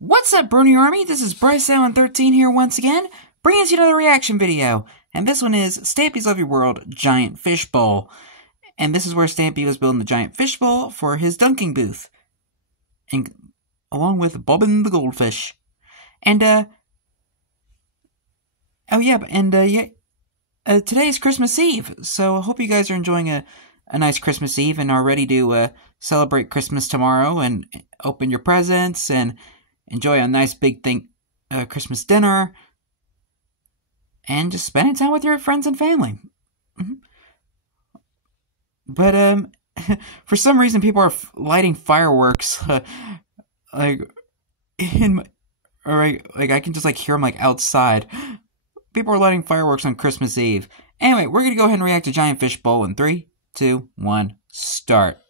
What's up, Brony Army? This is BryceAllen13 here once again, bringing you another reaction video. And this one is Stampy's Love Your World Giant Fish Bowl. And this is where Stampy was building the giant fish bowl for his dunking booth. And along with Bobbin the Goldfish. And, today's Christmas Eve. So I hope you guys are enjoying a nice Christmas Eve and are ready to celebrate Christmas tomorrow and open your presents and enjoy a nice big Christmas dinner and just spending time with your friends and family. But for some reason, people are lighting fireworks I can just hear them outside. People are lighting fireworks on Christmas Eve. Anyway, we're gonna go ahead and react to Giant Fish Bowl in 3, 2, 1, start.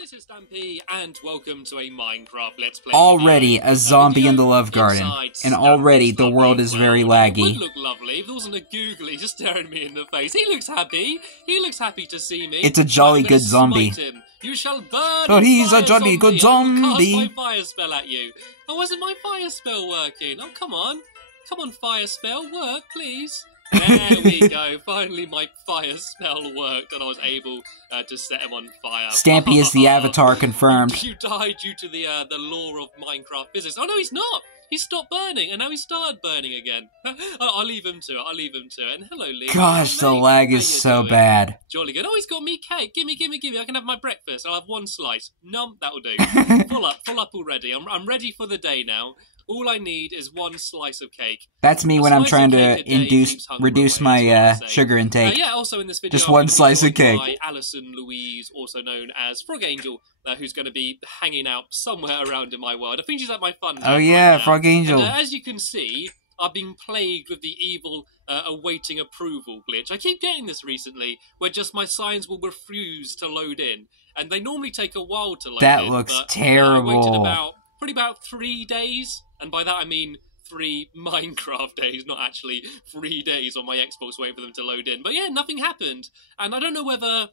This is Stampy, and welcome to a Minecraft Let's Play. Already a zombie in the love garden, and already the world is very laggy. It would look lovely if there wasn't a googly just staring me in the face. He looks happy. He looks happy to see me. It's a jolly good zombie. You shall burn. But he's a jolly good zombie. Cast my fire spell at you. Oh, wasn't my fire spell working? Oh, come on, fire spell, work, please. There we go. Finally, my fire spell worked, and I was able to set him on fire. Stampy is the avatar confirmed. You died due to the law of Minecraft physics. Oh no, he's not. He stopped burning, and now he started burning again. I'll leave him to it. And hello, Lee. Gosh, the lag is so bad. Jolly good. Oh, he's got me cake. Gimme. I can have my breakfast. I'll have one slice. Nom, that'll do. Full up already. I'm ready for the day now. All I need is one slice of cake. That's me when I'm trying to reduce my sugar intake. Yeah, also in this video, just one slice of cake. By Alison Louise, also known as Frog Angel, who's going to be hanging out somewhere around in my world. I think she's at my fun. Oh yeah, right Frog Angel. And, as you can see, I've been plagued with the evil awaiting approval glitch. I keep getting this recently, where just my signs will refuse to load in, and they normally take a while to load in. That looks terrible. I waited about 3 days. And by that I mean 3 Minecraft days, not actually 3 days on my Xbox waiting for them to load in. But yeah, nothing happened. And I don't know whether,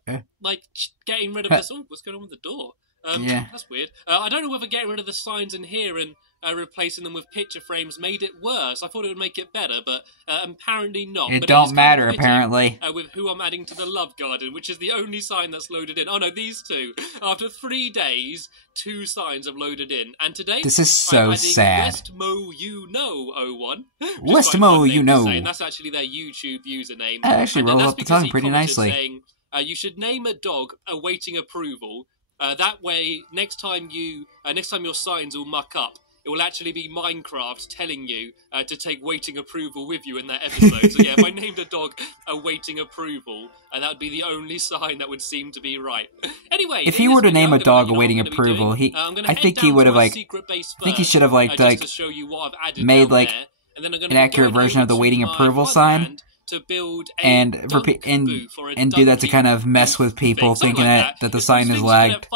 getting rid of this... Oh, what's going on with the door? Yeah. That's weird. I don't know whether getting rid of the signs in here and replacing them with picture frames made it worse. I thought it would make it better, but apparently not. It don't matter, apparently. With who I'm adding to the Love Garden, which is the only sign that's loaded in. Oh no, these two. After 3 days, 2 signs have loaded in. And today, this is so sad. Westmo You Know 01. Westmo You Know. And that's actually their YouTube username. I actually rolled up the tongue pretty nicely. Saying, you should name a dog awaiting approval. That way, next time your signs will muck up, it will actually be Minecraft telling you to take waiting approval with you in that episode. So yeah, if I named a dog awaiting approval, that would be the only sign that would seem to be right. Anyway, if he were to name a dog awaiting approval, I think he would have I think he should have made an accurate version of the waiting approval sign. To build and do that to kind of mess with people thinking that the sign is lagged,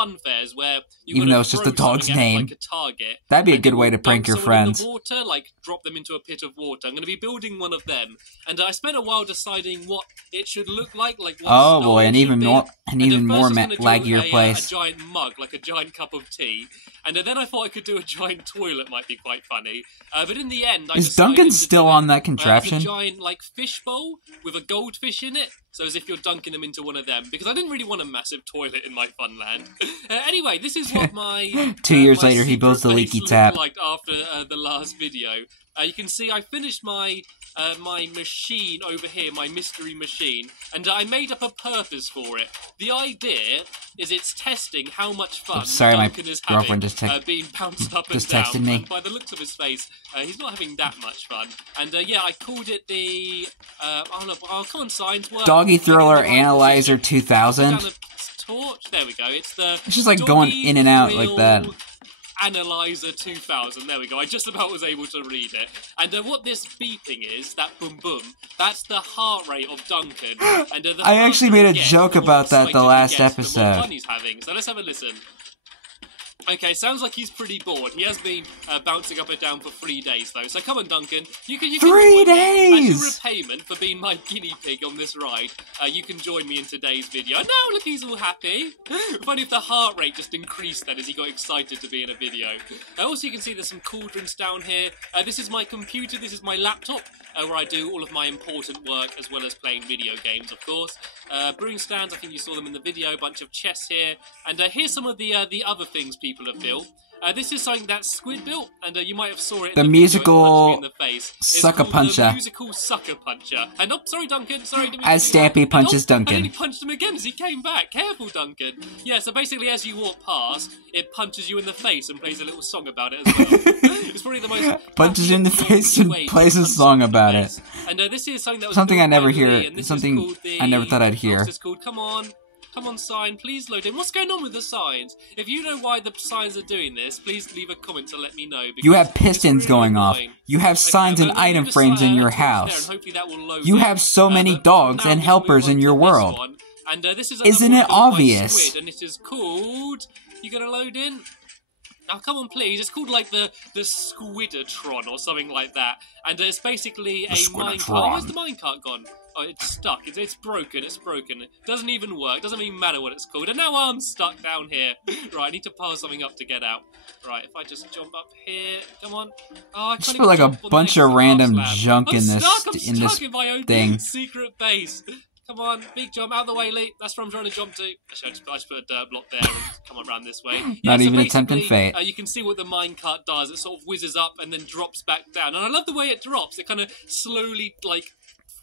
even though it's just the dog's name. That'd be a good way to prank your friends. Water, drop them into a pit of water. I'm going to be building one of them, and I spent a while deciding what it should look like. Oh boy, an even more laggier place. A giant mug, like a giant cup of tea. And then I thought I could do a giant toilet, might be quite funny. But in the end, is Duncan still on that contraption? A giant fish bowl with a goldfish in it, so as if you're dunking them into one of them. Because I didn't really want a massive toilet in my fun land. Anyway, this is what my 2 years later he builds the leaky tap. After the last video. You can see I finished my machine over here, my mystery machine, and I made up a purpose for it. The idea is it's testing how much fun Duncan is having being bounced up and down. Texted me. And by the looks of his face, he's not having that much fun. And yeah, I called it the come on, signs work. Doggy Thriller Analyzer 2000. Torch. There we go. It's just going in and out like that. Analyzer 2000, there we go. I just about was able to read it. And what this beeping is, that boom boom, that's the heart rate of Duncan. And I actually made a joke about that the last episode. What fun he's having. So let's have a listen. Okay, sounds like he's pretty bored. He has been bouncing up and down for 3 days, though. So come on, Duncan. You can 3 days! As your repayment for being my guinea pig on this ride, you can join me in today's video. No, look, he's all happy. Funny if the heart rate just increased then as he got excited to be in a video. Also, you can see there's some cauldrons down here. This is my computer. This is my laptop, where I do all of my important work, as well as playing video games, of course. Brewing stands, I think you saw them in the video. A bunch of chests here. And here's some of the other things people have built. This is something that Squid built, and you might have saw it in the musical in the face. sucker puncher. The musical sucker puncher. And oh, sorry, Duncan. Sorry. As Stampy punches Duncan. And he punched him again as he came back. Careful, Duncan. Yeah. So basically, as you walk past, it punches you in the face and plays a little song about it as well. It's probably the most punches you in the face and plays a song about it. And this is something that was something I never Lee, hear. and this Something I never thought I'd hear. It's called Come on, sign, please load in. What's going on with the signs? If you know why the signs are doing this, please leave a comment to let me know. You have pistons going off. You have signs and item frames in your house. You have so many dogs and helpers in your world. And this is Isn't it obvious? Squid, and it is called... You gonna load in? Oh, come on, please. It's called, like, the Squidatron or something like that. And it's basically a minecart. Oh, where's the minecart gone? Oh, it's stuck. It's broken. It's broken. It doesn't even work. Doesn't even matter what it's called. And now I'm stuck down here. Right, I need to power something up to get out. Right, if I just jump up here. Come on. Oh, I can't put like a bunch of random junk in this in my own thing. Secret base. Come on, big jump, out of the way, Lee. That's where I'm trying to jump to. I just put a dirt block there and come around this way. Yeah, Not even attempting fate. You can see what the minecart does. It sort of whizzes up and then drops back down. And I love the way it drops. It kind of slowly, like,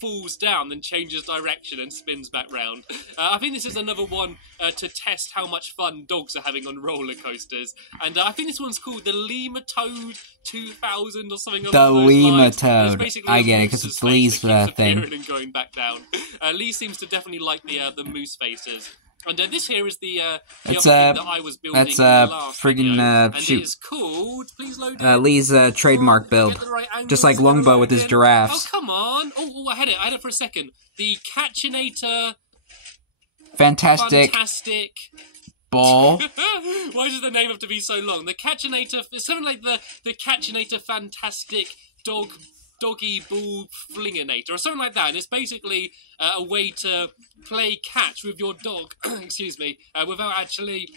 falls down, then changes direction and spins back round. I think this is another one to test how much fun dogs are having on roller coasters. And I think this one's called the Lima Toad 2000 or something. The Lima Toad. I get it, because it's Lee's thing. And going back down. Lee seems to definitely like the moose faces. And this here is the other thing that I was building. That's friggin' shoot. It is called, please load Lee's trademark build. Just like Longbow with his giraffes. Oh, come on. Oh, I had it for a second. The Catchinator... Fantastic Ball. Why does the name have to be so long? The Catchinator... It's something like the Catchinator Fantastic Doggy Ball Flinginator or something like that, and it's basically a way to play catch with your dog, excuse me, without actually...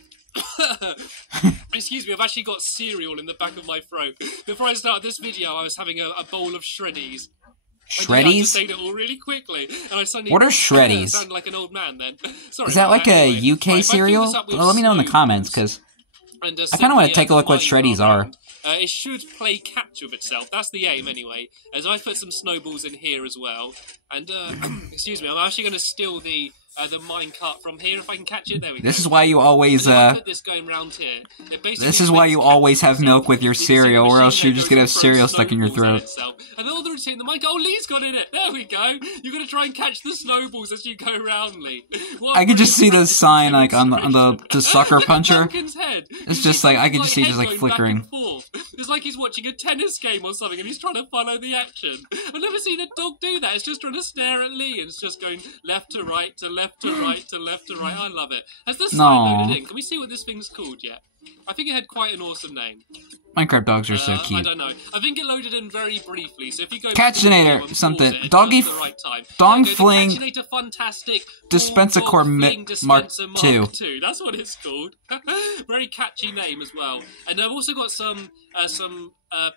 Excuse me, I've actually got cereal in the back of my throat. Before I started this video, I was having a bowl of Shreddies. Shreddies? I saying it all really quickly, and I suddenly... What are Shreddies? Sounded like an old man then. Sorry. Is that like a UK cereal? Well, let me know in the comments, because I kind of want to take a look what Shreddies are. It should play catch with itself. That's the aim, anyway. As I've put some snowballs in here as well. And, excuse me, I'm actually going to steal the minecart from here if I can catch it. There we go. This is why you always, put this going round here. This is why you always have milk with your cereal, or else you're just going to have cereal stuck in your throat. And then all they're saying, the minecart, oh, Lee's got in it. There we go. You're going to try and catch the snowballs as you go round, Lee. I could just see the sign, like, on the sucker puncher. It's just like, I could just see just, like, flickering. It's like he's watching a tennis game or something and he's trying to follow the action. I've never seen a dog do that. It's just trying to stare at Lee and it's just going left to right to left to right to left to right. I love it. Has the sign loaded in? Can we see what this thing's called yet? I think it had quite an awesome name. Minecraft dogs are so cute. I don't know. I think it loaded in very briefly. So if you go Catchinator, something. Doggy Dong Fling Fantastic Dispensacore Mark 2. That's what it's called. Very catchy name as well. And I've also got some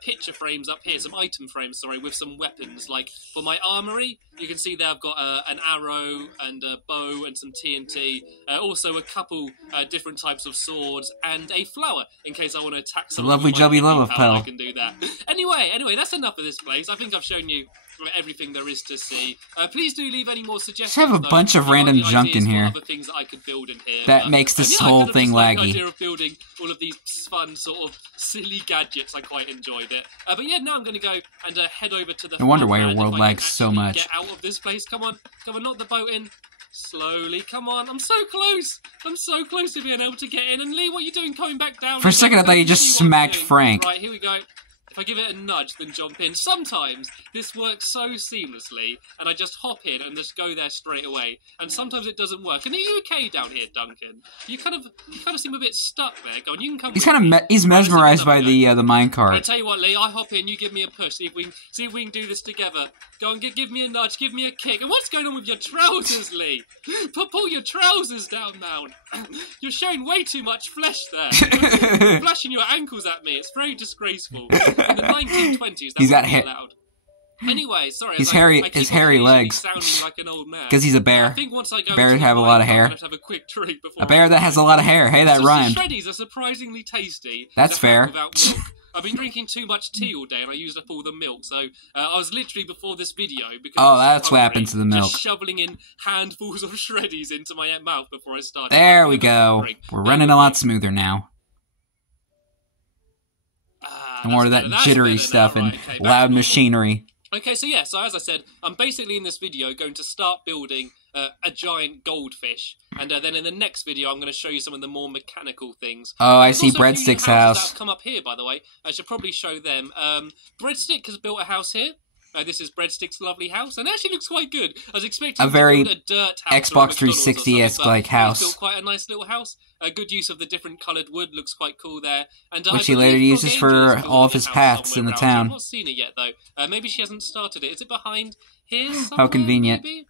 picture frames up here, some item frames, sorry, with some weapons. Like for my armory, you can see there I've got an arrow and a bow and some TNT. Also a couple different types of swords and a flower in case I want to attack someone. The lovely Jubby Love I can do that. Anyway, that's enough of this place. I think I've shown you everything there is to see. Please do leave any more suggestions. Just have a bunch of random junk in here. Other things that I could build in here. That makes this whole thing laggy. The idea of building all of these fun sort of silly gadgets, I quite enjoyed it. But yeah, now I'm going to go and head over to the... No wonder why your world lags so much. Get out of this place. Come on, knock the boat in. Slowly, come on. I'm so close. I'm so close to being able to get in. And Lee, what are you doing coming back down? For a second, I thought you just smacked Frank. Right, here we go. If I give it a nudge, then jump in. Sometimes this works so seamlessly, and I just hop in and just go there straight away. And sometimes it doesn't work. And are you okay down here, Duncan? You kind of seem a bit stuck there. Go on, you can come. He's mesmerized by the minecart. I tell you what, Lee. I hop in. You give me a push. See if we can do this together. Go on, give me a nudge. Give me a kick. And what's going on with your trousers, Lee? Pull your trousers down, man. You're showing way too much flesh there. You're flashing your ankles at me. It's very disgraceful. In the 1920s, that wasn't allowed. Anyway, sorry. His hairy legs. Sounding like an old man. Because he's a bear. I think once I go Bears have a lot of hair. Have a quick drink before a bear that has a lot of hair. Hey, that rhymed. Shreddies are surprisingly tasty. That's fair. Without milk. I've been drinking too much tea all day and I used up all the milk, so I was literally before this video because that's what happened to the milk. Just shoveling in handfuls of shreddies into my mouth before I started. There we go. We're running a lot smoother now. No more of that jittery stuff and loud machinery. Okay, so yeah, so as I said, I'm basically in this video going to start building a giant goldfish, and then in the next video I'm going to show you some of the more mechanical things. Oh, I see Breadstick's house. That have come up here, by the way. I should probably show them. Breadstick has built a house here. This is Breadstick's lovely house, and it actually looks quite good. I was expecting a very a dirt house Xbox 360-esque like house. Built quite a nice little house. A good use of the different coloured wood, looks quite cool there. And which he later uses for all of his paths in the town. I've not seen it yet though. Maybe she hasn't started it. Is it behind here? How convenient. Maybe?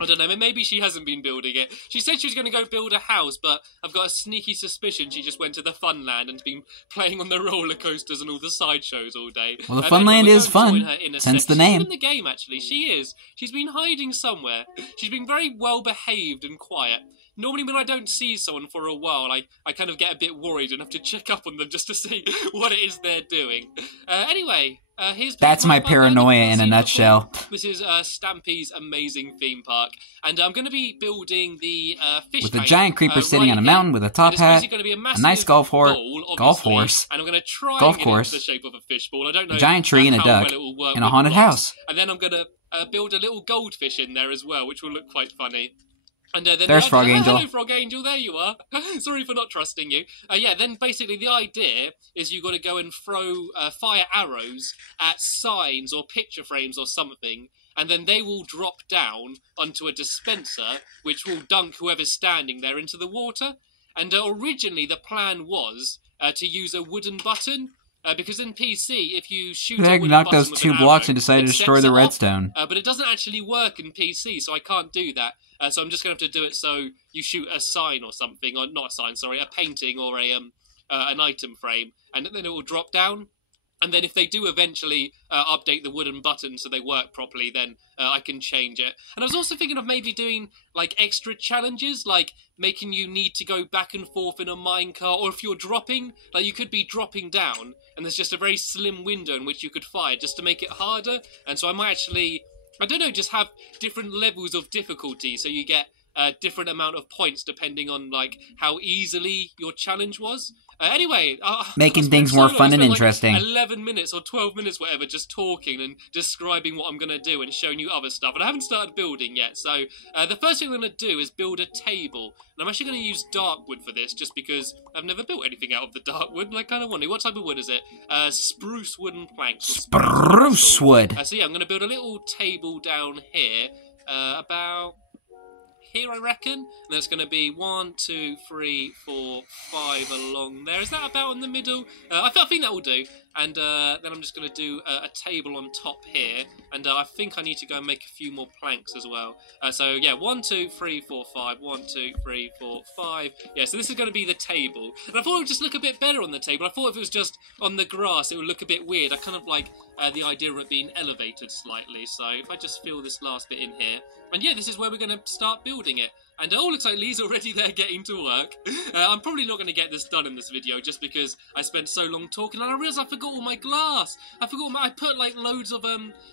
I don't know, maybe she hasn't been building it. She said she was going to go build a house, but I've got a sneaky suspicion she just went to the Funland and been playing on the roller coasters and all the sideshows all day. Well, the Funland is fun, hence the name. She's in the game, actually. She is. She's been hiding somewhere. She's been very well behaved and quiet. Normally when I don't see someone for a while, I kind of get a bit worried and have to check up on them just to see what it is they're doing. Anyway, here's... That's my paranoia in a nutshell. This is Stampy's amazing theme park. And I'm going to be building the fish with a giant creeper sitting on a mountain with a top hat, a nice golf course, and I'm going to try golf and course, get it into the shape of a fishbowl. I don't know a giant tree and a duck, and a haunted house. And then I'm going to build a little goldfish in there as well, which will look quite funny. And then there's Frog Angel. Hello, Frog Angel, there you are. Sorry for not trusting you. Yeah, then basically the idea is you've got to go and throw fire arrows at signs or picture frames or something, and then they will drop down onto a dispenser, which will dunk whoever's standing there into the water. And originally the plan was to use a wooden button, because in PC, if you shoot they knocked those 2 blocks and decided to destroy the redstone. But it doesn't actually work in PC, so I can't do that. So I'm just going to have to do it so you shoot a sign or something, or not a sign, sorry, a painting or an item frame, and then it will drop down. And then if they do eventually update the wooden buttons so they work properly, then I can change it. And I was also thinking of maybe doing like extra challenges, like making you need to go back and forth in a minecart, or if you're dropping, like you could be dropping down, and there's just a very slim window in which you could fire, just to make it harder. And so I might actually, I don't know, just have different levels of difficulty, so you get a different amount of points depending on like how easily your challenge was. Anyway, making things more fun and interesting. 11 minutes or 12 minutes, whatever, just talking and describing what I'm going to do and showing you other stuff. And I haven't started building yet, so the first thing I'm going to do is build a table. And I'm actually going to use dark wood for this, just because I've never built anything out of the dark wood, and I kind of wonder, what type of wood is it? Spruce wooden planks. Spruce wood. So yeah, I'm going to build a little table down here, about here, I reckon. And there's going to be 1, 2, 3, 4, 5 along there. Is that about in the middle? I think that will do. And then I'm just going to do a table on top here. And I think I need to go and make a few more planks as well. So yeah, 1, 2, 3, 4, 5. 1, 2, 3, 4, 5. Yeah, so this is going to be the table. And I thought it would just look a bit better on the table. I thought if it was just on the grass, it would look a bit weird. I kind of like the idea of it being elevated slightly. So if I just fill this last bit in here. And yeah, this is where we're going to start building it. And oh, looks like Lee's already there getting to work. I'm probably not going to get this done in this video just because I spent so long talking. And I realised I forgot all my glass. I put like loads of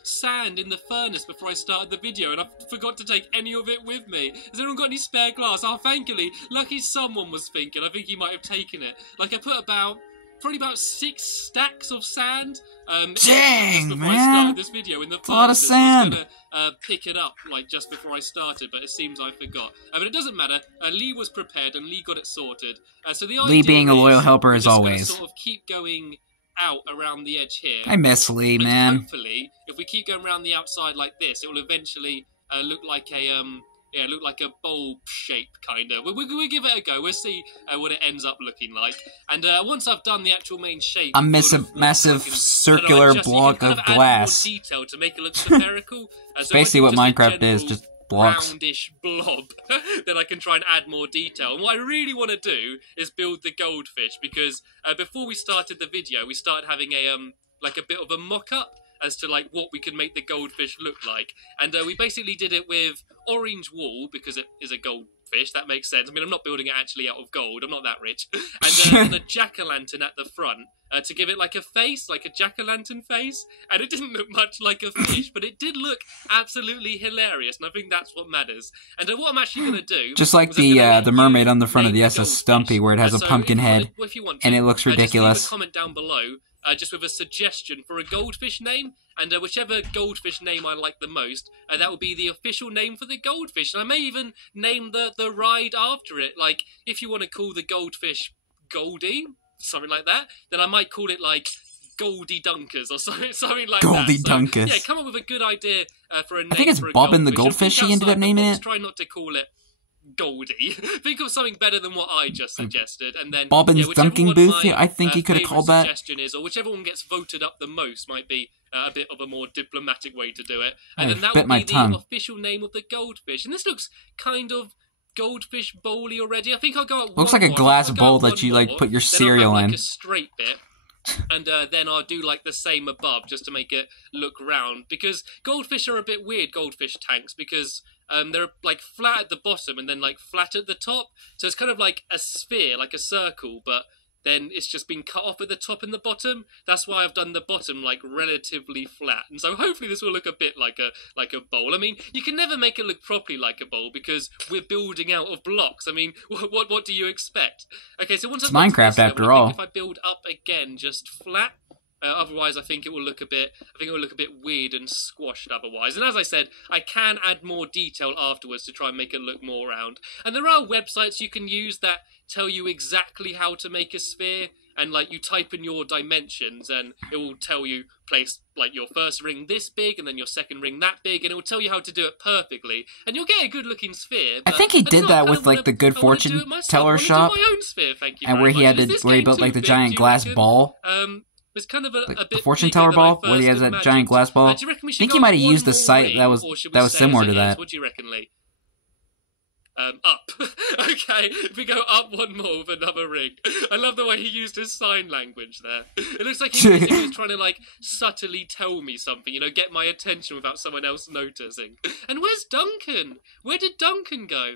sand in the furnace before I started the video. And I forgot to take any of it with me. Has anyone got any spare glass? Oh, thankfully, lucky someone was thinking. I think he might have taken it. Like I put probably about 6 stacks of sand. Dang, man! I started this video in the a lot of sand. I was gonna pick it up like just before I started, but it seems I forgot. But it doesn't matter. Lee was prepared and Lee got it sorted. So the idea Lee being a loyal helper as always. Sort of keep going out around the edge here. I miss Lee, man. Hopefully, if we keep going around the outside like this, it will eventually look like a bowl shape, kind of. We'll give it a go. We'll see what it ends up looking like. And once I've done the actual main shape... I miss a massive circular block of glass. Add more detail to make it look spherical. It's basically what Minecraft is, just blocks. Roundish blob. Then I can try and add more detail. And what I really want to do is build the goldfish, because before we started the video, we started having a bit of a mock-up as to like what we could make the goldfish look like, and we basically did it with orange wool because it is a goldfish. That makes sense. I mean, I'm not building it actually out of and I'm not that rich. And a jack-o'-lantern at the front to give it like a face, like a jack-o'-lantern face. And it didn't look much like a fish, but it did look absolutely hilarious, and I think that's what matters. And what I'm actually going to do... Just like the mermaid on the front of the SS Stumpy, where it has a pumpkin head, and it looks ridiculous. Just leave a comment down below just with a suggestion for a goldfish name, and whichever goldfish name I like the most, that will be the official name for the goldfish. And I may even name the ride after it. Like, if you want to call the goldfish Goldie, something like that, then I might call it, like, Goldie Dunkers or something like Goldie that. Dunkers. Yeah, come up with a good idea for a name. I think it's Bobbin the Goldfish he ended up naming it. Try not to call it Goldie. Think of something better than what I just suggested, and then Bobbin's dunking booth. I think he could have called that. Suggestion is, or whichever one gets voted up the most, might be a bit of a more diplomatic way to do it, and then that would be the official name of the goldfish. And this looks kind of goldfish bowly already. I think I'll go at looks like a glass bowl that you like put your cereal in. A straight bit. And then I'll do like the same above just to make it look round, because goldfish are a bit weird, goldfish tanks, because they're like flat at the bottom and then like flat at the top, so it's kind of like a sphere, like a circle, but then it's just been cut off at the top and the bottom. That's why I've done the bottom like relatively flat, and so hopefully this will look a bit like a bowl. I mean, you can never make it look properly like a bowl because we're building out of blocks. I mean, what do you expect? Okay, so once it's Minecraft after all. If I build up again just flat, otherwise I think it will look a bit weird and squashed otherwise. And as I said, I can add more detail afterwards to try and make it look more round. And there are websites you can use that tell you exactly how to make a sphere, and like you type in your dimensions and it will tell you place like your first ring this big and then your second ring that big, and it will tell you how to do it perfectly, and you'll get a good looking sphere. I think he did that with like the Good Fortune Teller shop, my own sphere, thank you, and where he had where he built like the giant glass ball. It's kind of a bit fortune teller ball, where he has that giant glass ball. I think he might have used a site that was similar to that. What do you reckon, Lee? Up. Okay, if we go up one more with another ring. I love the way he used his sign language there. It looks like he was trying to like subtly tell me something, you know, get my attention without someone else noticing. And where's Duncan? Where did Duncan go?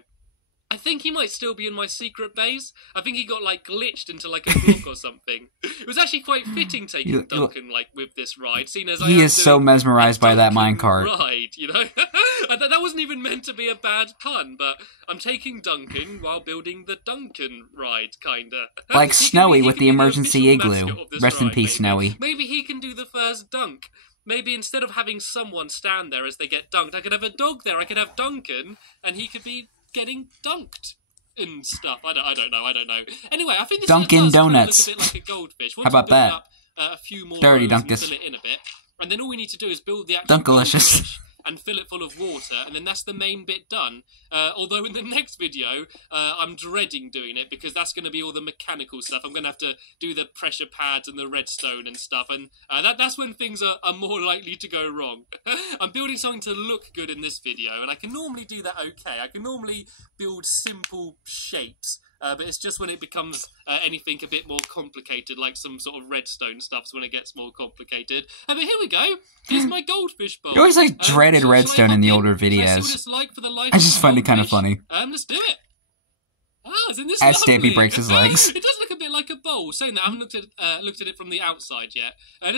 I think he might still be in my secret base. I think he got like glitched into like a block or something. It was actually quite fitting taking Duncan like with this ride, seeing as he is so mesmerized by that minecart ride, you know. That wasn't even meant to be a bad pun, but I'm taking Duncan while building the Duncan ride, kinda. Like Snowy with the emergency igloo. Rest in peace, Snowy. Maybe he can do the first dunk. Maybe instead of having someone stand there as they get dunked, I could have a dog there. I could have Duncan, and he could be getting dunked and stuff. I don't know. Anyway, I think this Dunkin' Donuts. Look a bit like a goldfish. How about that? Up, a few more Dirty rows Dunkus. and fill it in a bit, and then all we need to do is build the actual goldfish and fill it full of water, and then that's the main bit done. Although in the next video, I'm dreading doing it because that's going to be all the mechanical stuff. I'm going to have to do the pressure pads and the redstone and stuff, and that's when things are more likely to go wrong. I'm building something to look good in this video, and I can normally do that okay. I can normally build simple shapes, but it's just when it becomes anything a bit more complicated, like some sort of redstone stuff's when it gets more complicated. But here we go. Here's my goldfish bowl. You always like dreaded redstone in the older videos. I just find it kind of funny. Let's do it. Oh, isn't this as lovely? Stampy breaks his legs. It does look a bit like a bowl. Saying that, I haven't looked at it from the outside yet.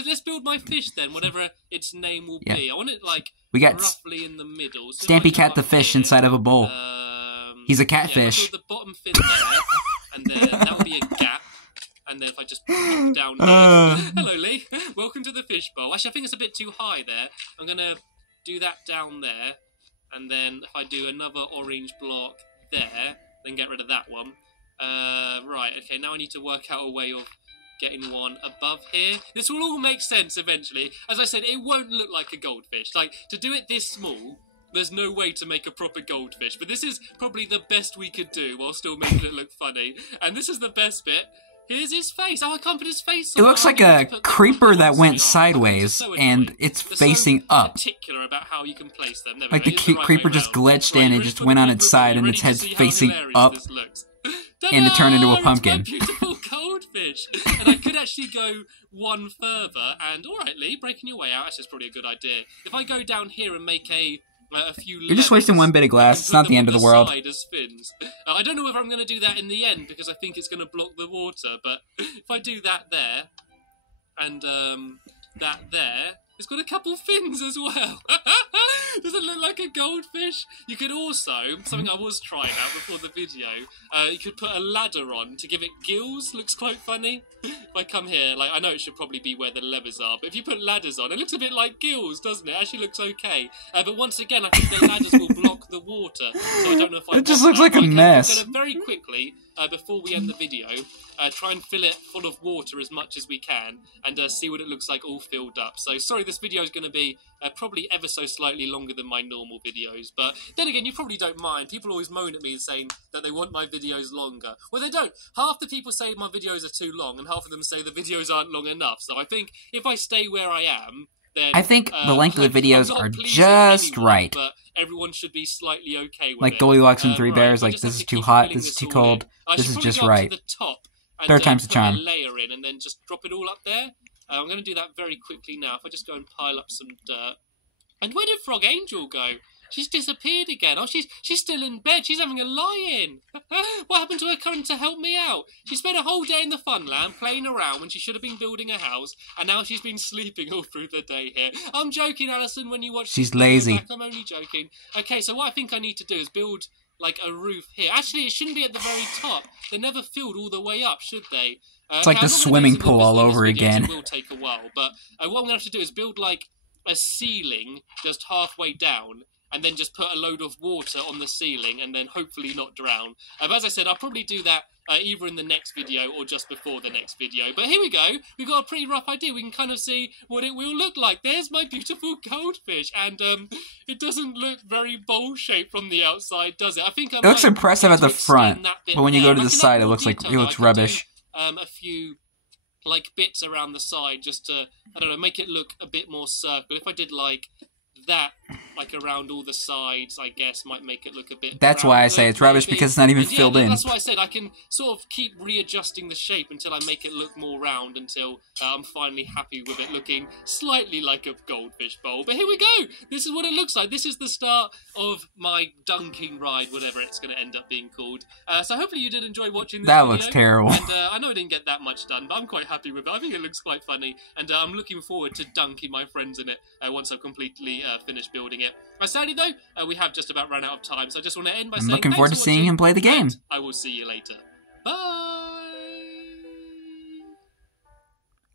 Let's build my fish then, whatever its name will be. I want it like roughly in the middle. So Stampy Cat the fish inside of a bowl. He's a catfish. The bottom fin there, and then that will be a gap. And then if I just pop down here. Hello, Lee. Welcome to the fish bowl. Actually, I think it's a bit too high there. I'm going to do that down there. And then if I do another orange block there, then get rid of that one. Right, okay, now I need to work out a way of getting one above here. This will all make sense eventually. As I said, it won't look like a goldfish. Like, to do it this small, there's no way to make a proper goldfish. But this is probably the best we could do while still making it look funny. And this is the best bit. Here's his face. Oh, I can't put his face on. It looks like a creeper that went sideways, and it's facing up. Particular about how you can place them. Like the creeper just glitched in and just went on its side, and its head's facing up, and it turned into a pumpkin. It's my beautiful goldfish. And I could actually go one further, and alright, Lee, breaking your way out, that's just probably a good idea. If I go down here and make a few You're just wasting one bit of glass. It's not the end of the world. As fins. I don't know whether I'm going to do that in the end because I think it's going to block the water. But if I do that there and that there, it's got a couple fins as well. Does it look like a goldfish? You could also, something I was trying out before the video, you could put a ladder on to give it gills. Looks quite funny. If I come here, like, I know it should probably be where the levers are, but if you put ladders on, it looks a bit like gills, doesn't it? It actually looks okay. But once again, I think the ladders will block the water, so I don't know if I... It just looks like a mess. I'm going to very quickly, before we end the video, try and fill it full of water as much as we can, and see what it looks like all filled up. So, sorry, this video is going to be probably ever so slightly longer than my normal videos, but then again, you probably don't mind. People always moan at me saying that they want my videos longer. Well, they don't. Half the people say my videos are too long, and half of them say the videos aren't long enough. So I think if I stay where I am, then I think the length of the videos are just right. But everyone should be slightly okay with like it. Goldilocks and Three Bears, like this is too hot, this is too cold, this is just right. To the top and, Third time's the charm. Put a layer in and then just drop it all up there. I'm going to do that very quickly now. If I just go and pile up some dirt. And where did Frog Angel go? She's disappeared again. Oh, she's still in bed. She's having a lie-in. What happened to her coming to help me out? She spent a whole day in the funland playing around when she should have been building a house, and now she's been sleeping all through the day here. I'm joking, Alison, when you watch She's lazy. Back, I'm only joking. Okay, so what I think I need to do is build like a roof here. Actually, it shouldn't be at the very top. They're never filled all the way up, should they? It's like the swimming pool all over again. It will take a while, but what I'm going to have to do is build like a ceiling just halfway down, and then just put a load of water on the ceiling, and then hopefully not drown. But as I said, I'll probably do that either in the next video or just before the next video. But here we go. We've got a pretty rough idea. We can kind of see what it will look like. There's my beautiful goldfish, and it doesn't look very bowl-shaped from the outside, does it? I think it looks impressive at the front, but when you go to the side, it looks like it looks rubbish. A few like bits around the side just to, I don't know, make it look a bit more circular. If I did like that, like around all the sides, I guess might make it look a bit... That's why I say it's rubbish, because it's not even filled in. That's why I said I can sort of keep readjusting the shape until I make it look more round, until I'm finally happy with it looking slightly like a goldfish bowl. But here we go! This is what it looks like. This is the start of my dunking ride, whatever it's going to end up being called. So hopefully you did enjoy watching this video. That looks terrible. And I know I didn't get that much done, but I'm quite happy with it. I think it looks quite funny, and I'm looking forward to dunking my friends in it once I've completely finished building it. Sadly though, we have just about run out of time, so I just want to end by saying I'm looking forward to seeing him play the game. I will see you later. Bye!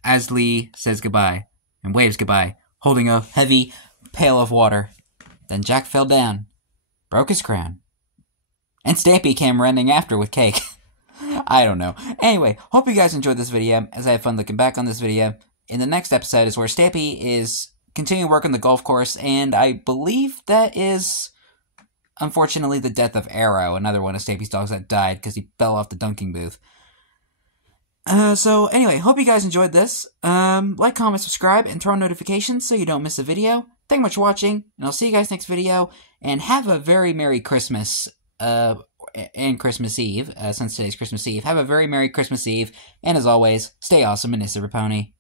As Lee says goodbye, and waves goodbye, holding a heavy pail of water. Then Jack fell down, broke his crown, and Stampy came running after with cake. I don't know. Anyway, hope you guys enjoyed this video, as I had fun looking back on this video. In the next episode is where Stampy is continuing work on the golf course, and I believe that is, unfortunately, the death of Arrow, another one of Stampy's dogs that died because he fell off the dunking booth. So, anyway, hope you guys enjoyed this. Like, comment, subscribe, and throw on notifications so you don't miss a video. Thank you much for watching, and I'll see you guys next video, and have a very Merry Christmas, and Christmas Eve, since today's Christmas Eve. Have a very Merry Christmas Eve, and as always, stay awesome and Pony.